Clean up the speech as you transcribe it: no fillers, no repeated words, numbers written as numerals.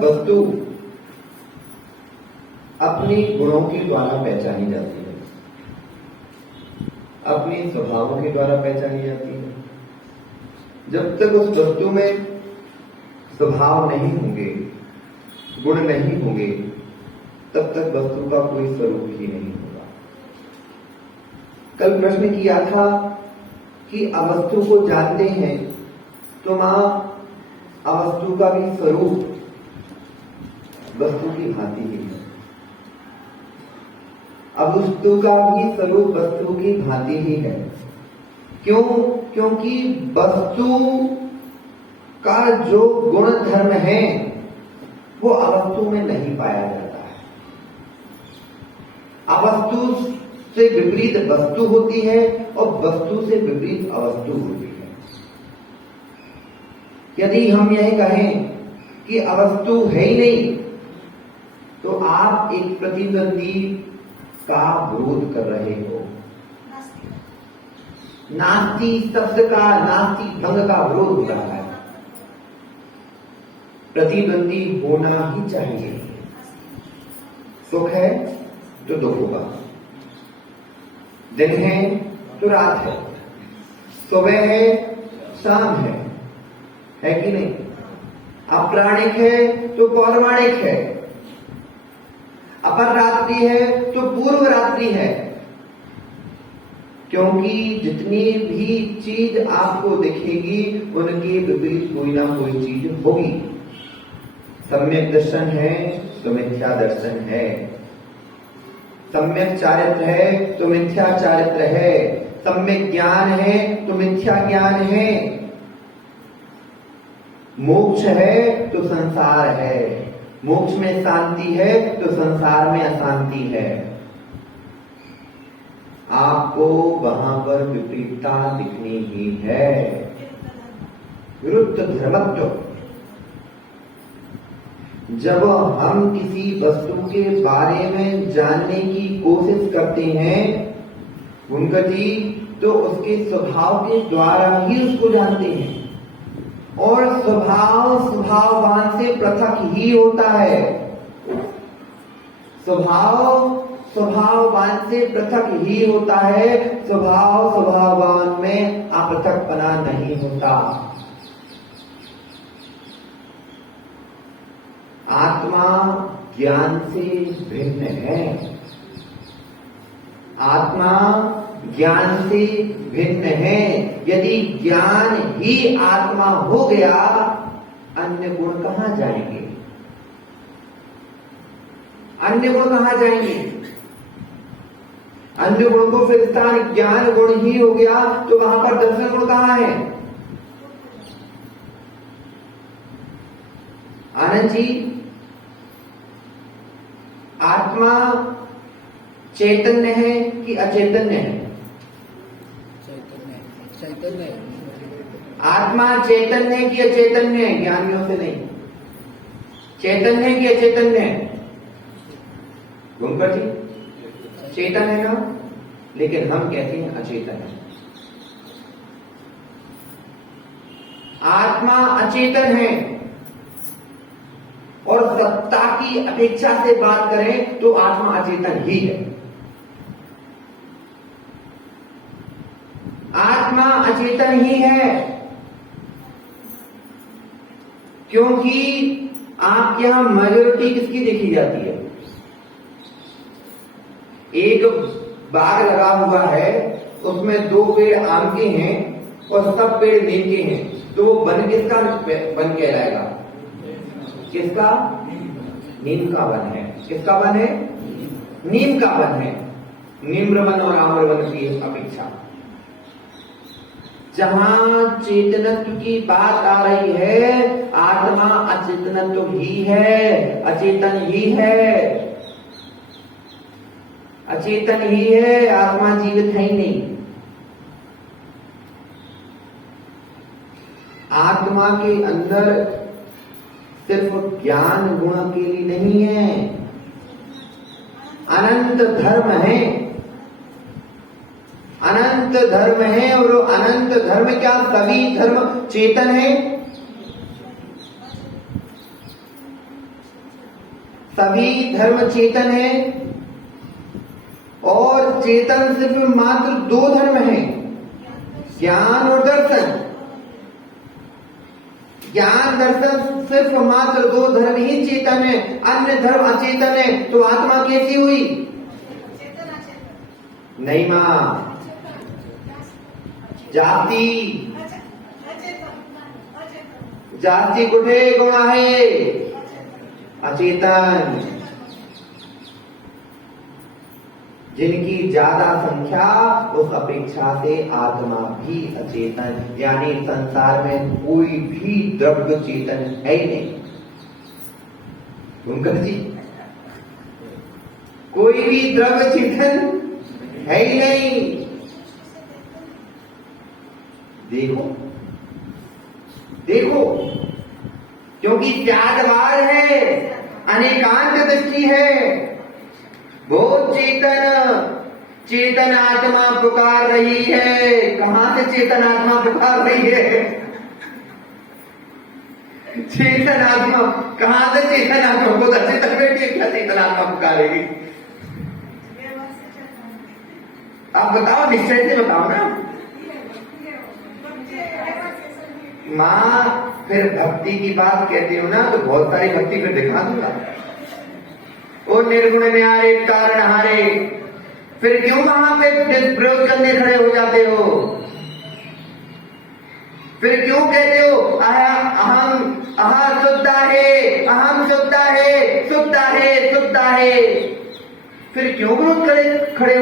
वस्तु अपने गुणों के द्वारा पहचानी जाती है, अपने स्वभावों के द्वारा पहचानी जाती है। जब तक उस वस्तु में स्वभाव नहीं होंगे, गुण नहीं होंगे, तब तक वस्तु का कोई स्वरूप ही नहीं होगा। कल प्रश्न किया था कि अवस्तु को जानते हैं तो मां अवस्तु का भी स्वरूप वस्तु की भांति ही है, अवस्तु का भी स्वरूप वस्तु की भांति ही है। क्यों? क्योंकि वस्तु का जो गुण धर्म है वो अवस्तु में नहीं पाया जाता है। अवस्तु से विपरीत वस्तु होती है और वस्तु से विपरीत अवस्तु होती है। यदि हम यह कहें कि अवस्तु है ही नहीं, तो आप एक प्रतिद्वंदी का विरोध कर रहे हो। नास्ति शब्द का, नास्ति ढंग का विरोध हो रहा है। प्रतिद्वंदी होना ही चाहिए। सुख है तो दुख होगा, दिन है तो रात है, सुबह है शाम है कि नहीं? अपराणिक है तो पौराणिक है, अपर रात्रि है तो पूर्व रात्रि है। क्योंकि जितनी भी चीज आपको दिखेगी उनके विपरीत कोई ना कोई चीज होगी। सम्यक दर्शन है तो मिथ्या दर्शन है, सम्यक चारित्र है तो मिथ्या चारित्र है, सम्यक ज्ञान है तो मिथ्या ज्ञान है, मोक्ष है तो संसार है, मोक्ष में शांति है तो संसार में अशांति है। आपको वहां पर विपरीतता दिखनी ही है, विरुद्ध धर्मत्व। जब हम किसी वस्तु के बारे में जानने की कोशिश करते हैं उनका जी, तो उसके स्वभाव के द्वारा ही उसको जानते हैं, और स्वभाव स्वभाववान से पृथक ही होता है। स्वभाव स्वभाववान से पृथक ही होता है, स्वभाव स्वभाववान में अपृथकपना नहीं होता। आत्मा ज्ञान से भिन्न है, आत्मा ज्ञान से भिन्न है। यदि ज्ञान ही आत्मा हो गया, अन्य गुण कहां जाएंगे? अन्य गुण कहां जाएंगे? अन्य गुण को फिर स्थान ज्ञान गुण ही हो गया, तो वहां पर दर्शन गुण कहां है? आनंद जी, आत्मा चैतन्य है कि अचैतन्य है? चैतन्य। आत्मा चैतन्य है कि अचैतन्य है? ज्ञानियों से नहीं। चैतन्य है कि अचैतन्य है? गुंकर जी, चेतन है ना, लेकिन हम कहते हैं अचेतन है। आत्मा अचेतन है, और सत्ता की अपेक्षा से बात करें तो आत्मा अचेतन ही है। आत्मा अचेतन ही है, क्योंकि आपके यहां मेजोरिटी किसकी देखी जाती है? एक बाग लगा हुआ है, उसमें 2 पेड़ आम के हैं और सब पेड़ नीम के हैं, तो वो वन किसका वन कहलाएगा? किसका? नीम का वन है। किसका वन है? नीम का वन है, नीम्र वन और आम्र वन की अपेक्षा। जहां चेतनत्व की बात आ रही है, आत्मा अचेतनत्व ही है, अचेतन ही है, अचेतन ही है, आत्मा जीवित है ही नहीं। आत्मा के अंदर सिर्फ ज्ञान गुण के लिए नहीं है, अनंत धर्म है, अनंत धर्म है। और अनंत धर्म क्या सभी धर्म चेतन है? सभी धर्म चेतन है और चेतन सिर्फ मात्र दो धर्म है, ज्ञान और दर्शन। ज्ञान दर्शन सिर्फ मात्र दो धर्म ही चेतन है, अन्य धर्म अचेतन है। तो आत्मा कैसी हुई? नहीं मां, जाति जाति कुठे गुण आहे? अचेतन। जिनकी ज्यादा संख्या उस अपेक्षा से आत्मा भी अचेतन, यानी संसार में कोई भी द्रव्य चेतन है ही नहीं। उनका जी कोई भी द्रव्य चेतन है ही नहीं। देखो देखो, क्योंकि त्यागवाद है, अनेकांत दृष्टि है। वो चेतन आत्मा पुकार रही है। कहां से चेतन आत्मा पुकार रही है? चेतन आत्मा कहां से? चेतन आत्मा को दर्शे तक बैठी है, क्या चेतन आत्मा पुकारेगी? आप बताओ, निश्चय से बताओ ना मां। फिर भक्ति की बात कहती हो ना, तो बहुत सारी भक्ति फिर दिखा दूंगा। ओ निर्गुण न्यारे कारण हारे, फिर क्यों वहां पे विरोध करने खड़े हो जाते हो? फिर क्यों कहते हो अहम अहा शुद्धा है, अहम शुद्धा है, शुद्धा है, शुद्धा है? फिर क्यों विरोध खड़े हो